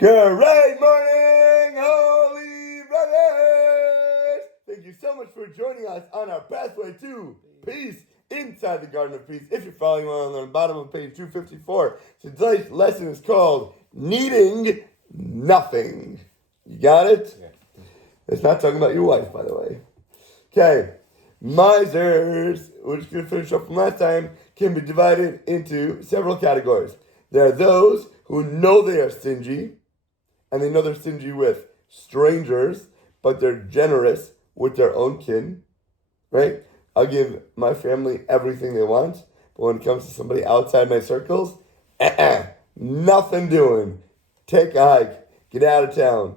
Great morning, holy brothers! Thank you so much for joining us on our pathway to peace inside the Garden of Peace. If you're following along on the bottom of page 254, today's lesson is called Needing Nothing. You got it? Yeah. It's not talking about your wife, by the way. Okay. Misers, which we finish up from last time, can be divided into several categories. There are those who know they are stingy, and they know they're stingy with strangers, but they're generous with their own kin, right? I'll give my family everything they want, but when it comes to somebody outside my circles, nothing doing. Take a hike, get out of town.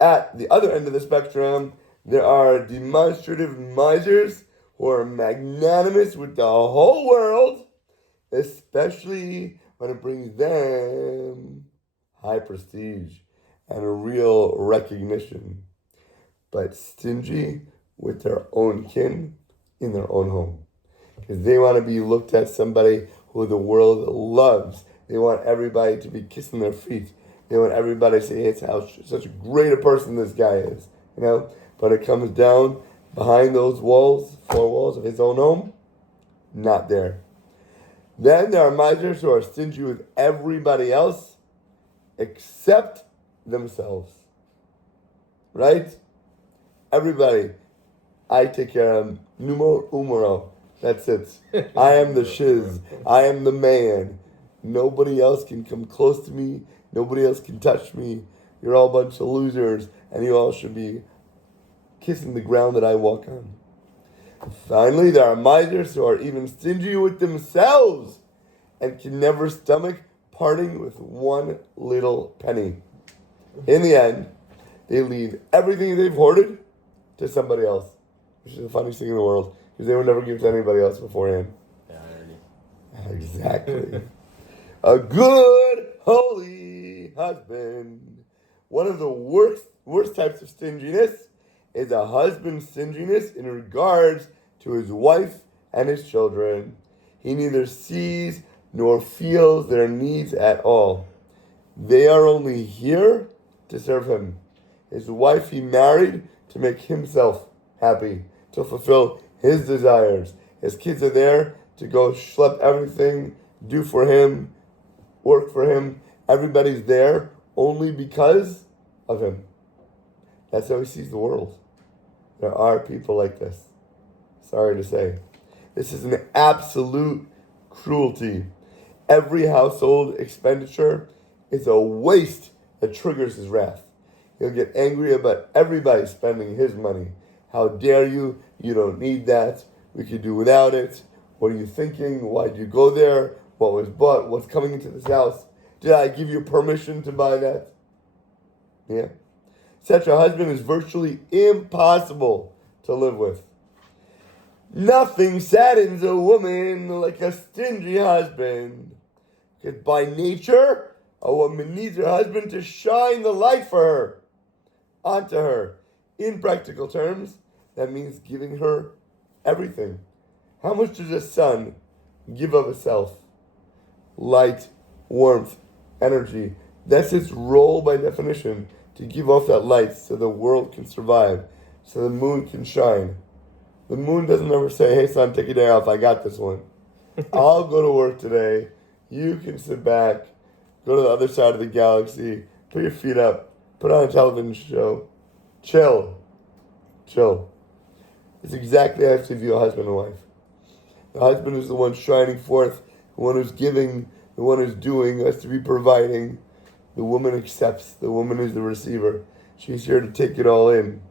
At the other end of the spectrum, there are demonstrative misers who are magnanimous with the whole world, especially when it brings them high prestige and a real recognition, but stingy with their own kin in their own home. Because they want to be looked at somebody who the world loves. They want everybody to be kissing their feet. They want everybody to say, hey, it's how such a great a person this guy is, you know? But it comes down behind those walls, four walls of his own home, not there. Then there are misers who are stingy with everybody else except themselves. Right? Everybody. I take care of numero. That's it. I am the shiz. I am the man. Nobody else can come close to me. Nobody else can touch me. You're all a bunch of losers, and you all should be kissing the ground that I walk on. Finally, there are misers who are even stingy with themselves and can never stomach parting with one little penny. In the end, they leave everything they've hoarded to somebody else, which is the funniest thing in the world, because they would never give to anybody else beforehand. Exactly. A good, holy husband. One of the worst types of stinginess is a husband's stinginess in regards to his wife and his children. He neither sees nor feels their needs at all. They are only here to serve him. His wife he married to make himself happy, to fulfill his desires. His kids are there to go schlep everything, do for him, work for him. Everybody's there only because of him. That's how he sees the world. There are people like this. Sorry to say. This is an absolute cruelty. Every household expenditure is a waste that triggers his wrath. He'll get angry about everybody spending his money. How dare you? You don't need that. We could do without it. What are you thinking? Why'd you go there? What was bought? What's coming into this house? Did I give you permission to buy that? Yeah. Such a husband is virtually impossible to live with. Nothing saddens a woman like a stingy husband. Because by nature, a woman needs her husband to shine the light for her, onto her. In practical terms, that means giving her everything. How much does a sun give of itself? Light, warmth, energy. That's its role by definition, to give off that light so the world can survive, so the moon can shine. The moon doesn't ever say, hey son, take a day off, I got this one. I'll go to work today, you can sit back, go to the other side of the galaxy, put your feet up, put on a television show, chill. It's exactly how I have to view a husband and wife. The husband is the one shining forth, the one who's giving, the one who's doing, has to be providing. The woman accepts, the woman is the receiver. She's here to take it all in,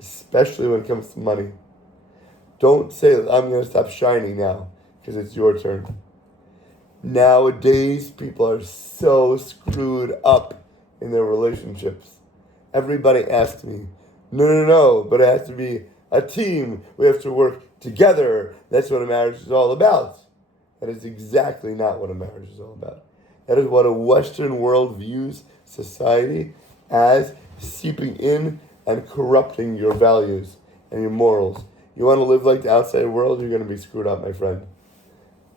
especially when it comes to money. Don't say, I'm going to stop shining now, because it's your turn. Nowadays, people are so screwed up in their relationships. Everybody asks me, no, but it has to be a team. We have to work together. That's what a marriage is all about. That is exactly not what a marriage is all about. That is what a Western world views society as, seeping in and corrupting your values and your morals. You want to live like the outside world, you're going to be screwed up, my friend.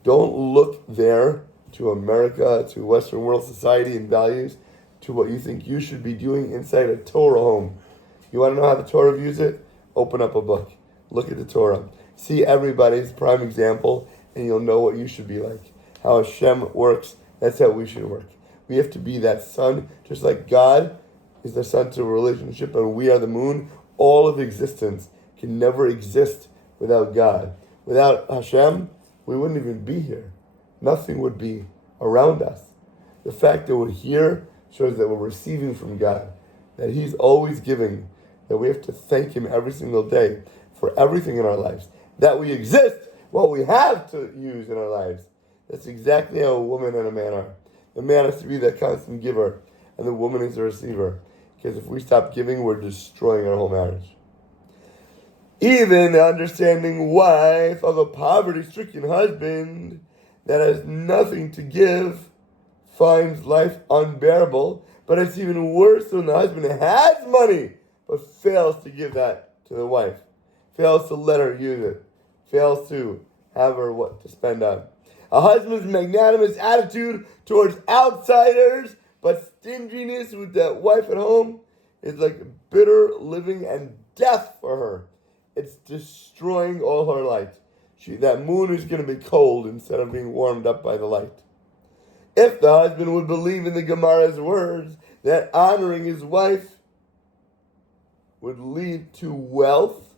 Don't look there to America, to Western world society and values to what you think you should be doing inside a Torah home. You want to know how the Torah views it? Open up a book. Look at the Torah. See everybody's prime example, and you'll know what you should be like. How Hashem works, that's how we should work. We have to be that sun, just like God is the sun to a relationship, and we are the moon. All of existence can never exist without God. Without Hashem, we wouldn't even be here. Nothing would be around us. The fact that we're here shows that we're receiving from God, that He's always giving, that we have to thank Him every single day for everything in our lives, that we exist, what we have to use in our lives. That's exactly how a woman and a man are. The man has to be that constant giver, and the woman is the receiver. Because if we stop giving, we're destroying our whole marriage. Even the understanding wife of a poverty-stricken husband that has nothing to give finds life unbearable, but it's even worse when the husband has money, but fails to give that to the wife, fails to let her use it, fails to have her what to spend on. A husband's magnanimous attitude towards outsiders, but stinginess with that wife at home is like bitter living and death for her. It's destroying all her light. That moon is going to be cold instead of being warmed up by the light. If the husband would believe in the Gemara's words that honoring his wife would lead to wealth,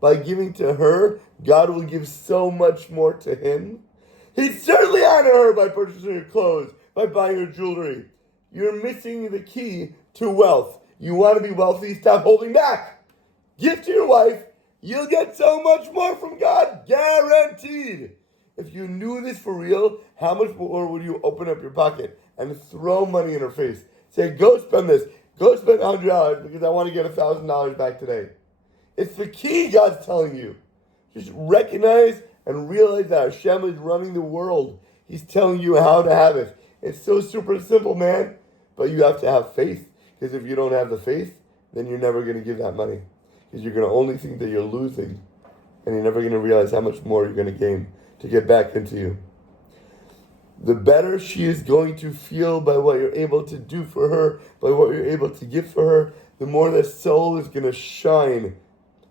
by giving to her, God will give so much more to him. He'd certainly honor her by purchasing her clothes, by buying her jewelry. You're missing the key to wealth. You want to be wealthy, stop holding back. Give to your wife, you'll get so much more from God, guaranteed. If you knew this for real, how much more would you open up your pocket and throw money in her face? Say, go spend this. Go spend $100 because I want to get $1,000 back today. It's the key God's telling you. Just recognize and realize that Hashem is running the world. He's telling you how to have it. It's so super simple, man. But you have to have faith. Because if you don't have the faith, then you're never going to give that money. Because you're going to only think that you're losing. And you're never going to realize how much more you're going to gain to get back into you. The better she is going to feel by what you're able to do for her, by what you're able to give for her, the more that soul is going to shine.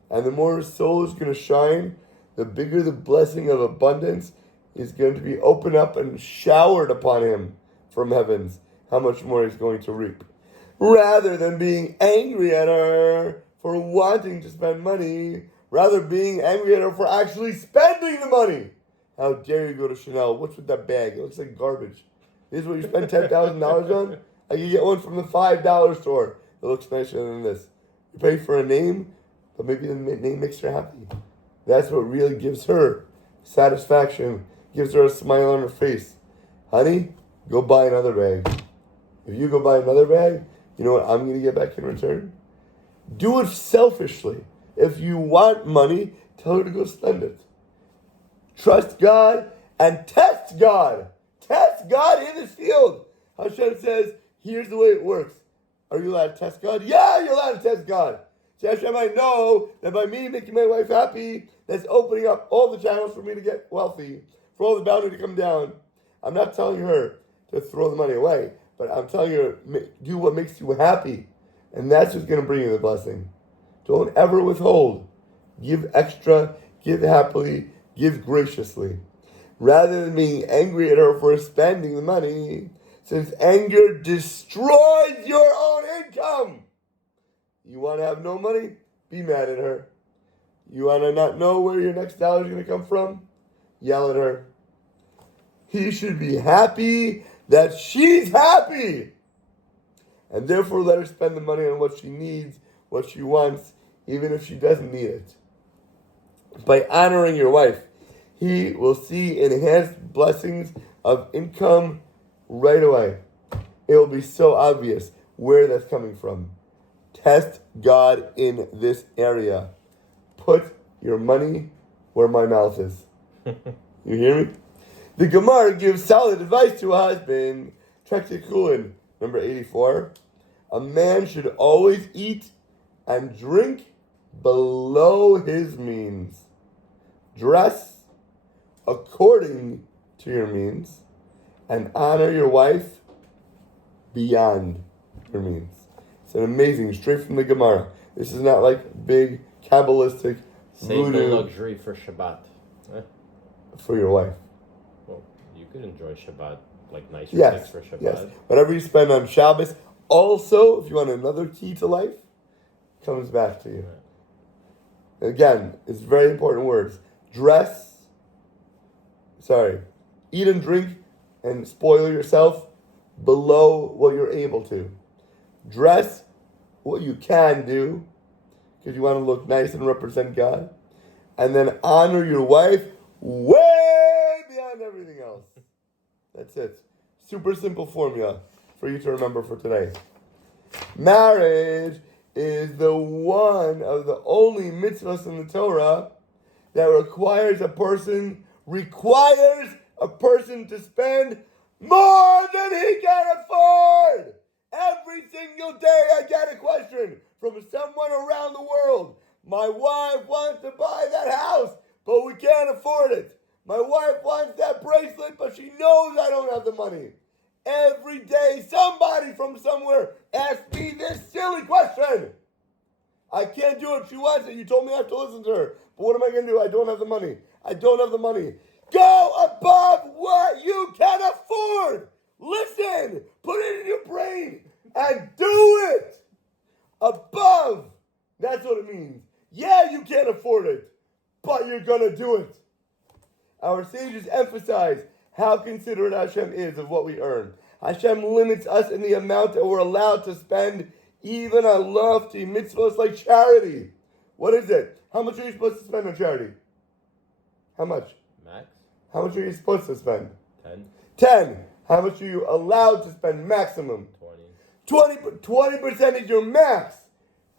And the more her soul is going to shine, the bigger the blessing of abundance is going to be opened up and showered upon him from heavens. How much more he's going to reap. Rather than being angry at her for wanting to spend money, rather being angry at her for actually spending the money. How dare you go to Chanel? What's with that bag? It looks like garbage. This is what you spend $10,000 on? I can get one from the $5 store. It looks nicer than this. You pay for a name, but maybe the name makes her happy. That's what really gives her satisfaction, gives her a smile on her face. Honey, go buy another bag. If you go buy another bag, you know what I'm going to get back in return? Do it selfishly. If you want money, tell her to go spend it. Trust God and test God. Test God in this field. Hashem says, here's the way it works. Are you allowed to test God? Yeah, you're allowed to test God. Say, Hashem, I know that by me making my wife happy, that's opening up all the channels for me to get wealthy, for all the bounty to come down. I'm not telling her to throw the money away, but I'm telling her, do what makes you happy. And that's what's going to bring you the blessing. Don't ever withhold. Give extra, give happily, give graciously. Rather than being angry at her for spending the money, since anger destroys your own income. You want to have no money? Be mad at her. You want to not know where your next dollar is going to come from? Yell at her. He should be happy that she's happy. And therefore let her spend the money on what she needs, what she wants, even if she doesn't need it. By honoring your wife, he will see enhanced blessings of income right away. It will be so obvious where that's coming from. Test God in this area. Put your money where my mouth is. You hear me? The Gemara gives solid advice to a husband. Tractate Kulin, number 84. A man should always eat and drink below his means. Dress according to your means. And honor your wife beyond Sefer means. It's an amazing, straight from the Gemara. This is not like big Kabbalistic Save the luxury for Shabbat. For your wife. Well, you could enjoy Shabbat, like nicer things for Shabbat. Yes, whatever you spend on Shabbos. Also, if you want another key to life, comes back to you. Right. Again, it's very important words. Eat and drink and spoil yourself below what you're able to. Dress what you can do, because you want to look nice and represent God. And then honor your wife way beyond everything else. That's it. Super simple formula for you to remember for today. Marriage is the one of the only mitzvahs in the Torah that requires a person to spend more than he can afford. Every single day I get a question from someone around the world. My wife wants to buy that house, but we can't afford it. My wife wants that bracelet, but she knows I don't have the money. Every day somebody from somewhere asks me this silly question. I can't do it. She wants it. You told me I have to listen to her. But what am I going to do? I don't have the money. Go above what you can afford. Listen. Put it in your brain and do it. Above. That's what it means. Yeah, you can't afford it, but you're going to do it. Our sages emphasize how considerate Hashem is of what we earn. Hashem limits us in the amount that we're allowed to spend, even on lofty mitzvahs like charity. What is it? How much are you supposed to spend on charity? How much? Max. How much are you supposed to spend? 10. How much are you allowed to spend maximum? 20. 20% is your max.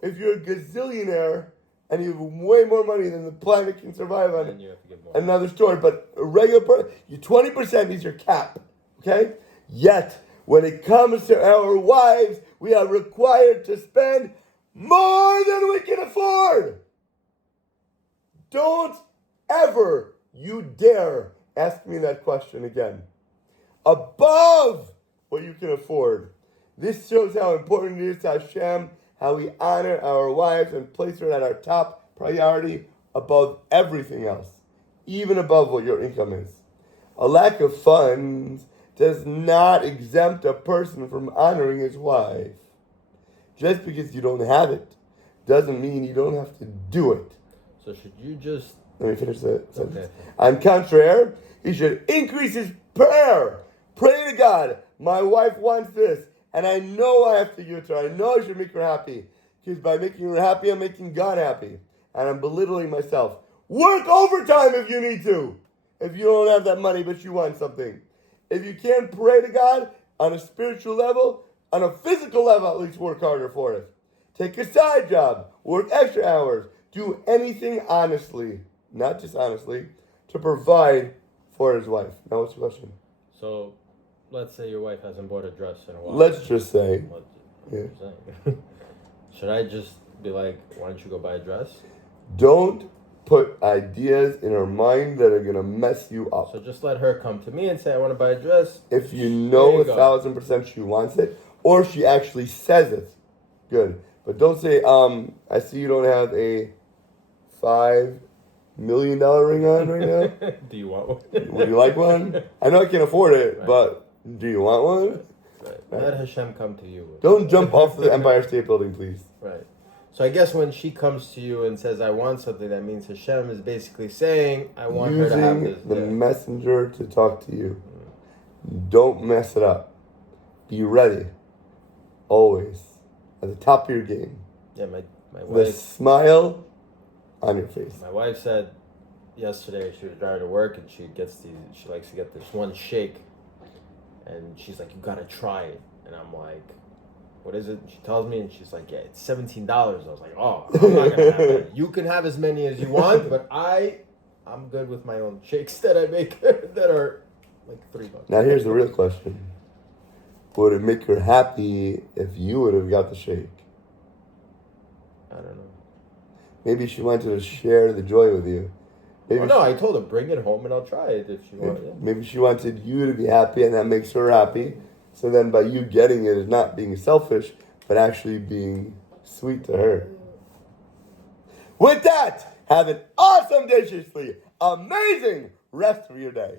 If you're a gazillionaire and you have way more money than the planet can survive on, then you have to give more. Another story. But a regular person, 20% is your cap. Okay? Yet, when it comes to our wives, we are required to spend more than we can afford. Don't ever you dare ask me that question again. Above what you can afford. This shows how important it is to Hashem, how we honor our wives and place her at our top priority above everything else, even above what your income is. A lack of funds does not exempt a person from honoring his wife. Just because you don't have it doesn't mean you don't have to do it. So should you just... Let me finish the sentence. Okay. On contrary, he should increase his prayer. Pray to God. My wife wants this, and I know I have to give it to her. I know I should make her happy. Because by making her happy, I'm making God happy. And I'm belittling myself. Work overtime if you need to. If you don't have that money, but you want something. If you can't pray to God on a spiritual level, on a physical level, at least work harder for it. Take a side job. Work extra hours. Do anything honestly, not dishonestly, to provide for his wife. Now, what's the question? So, let's say your wife hasn't bought a dress in a while. Let's just say. Should I just be like, why don't you go buy a dress? Don't put ideas in her mind that are going to mess you up. So just let her come to me and say, I want to buy a dress. If you know 1,000% she wants it, or she actually says it, good. But don't say, I see you don't have a $5 million ring on right now. Do you want one? Would you like one? I know I can't afford it, right. But do you want one? Right. Let Hashem come to you. Don't jump off the Empire State Building, please. Right. So I guess when she comes to you and says, I want something, that means Hashem is basically saying, I want her to have this. Using the messenger to talk to you. Don't mess it up. Be ready. Always. At the top of your game. Yeah, my wife... The smile on your face. My wife said yesterday she was driving to work and she likes to get this one shake. And she's like, you gotta try it. And I'm like, what is it? And she tells me, and she's like, yeah, it's $17. I was like, oh, I'm not gonna have that. You can have as many as you want, but I'm good with my own shakes that I make that are like $3. Now here's the real question. Would it make her happy if you would have got the shake? I don't know. Maybe she wanted to share the joy with you. I told her, bring it home and I'll try it if she wants. Yeah. Maybe she wanted you to be happy and that makes her happy. So then by you getting it is not being selfish, but actually being sweet to her. With that, have an awesome, deliciously amazing rest of your day.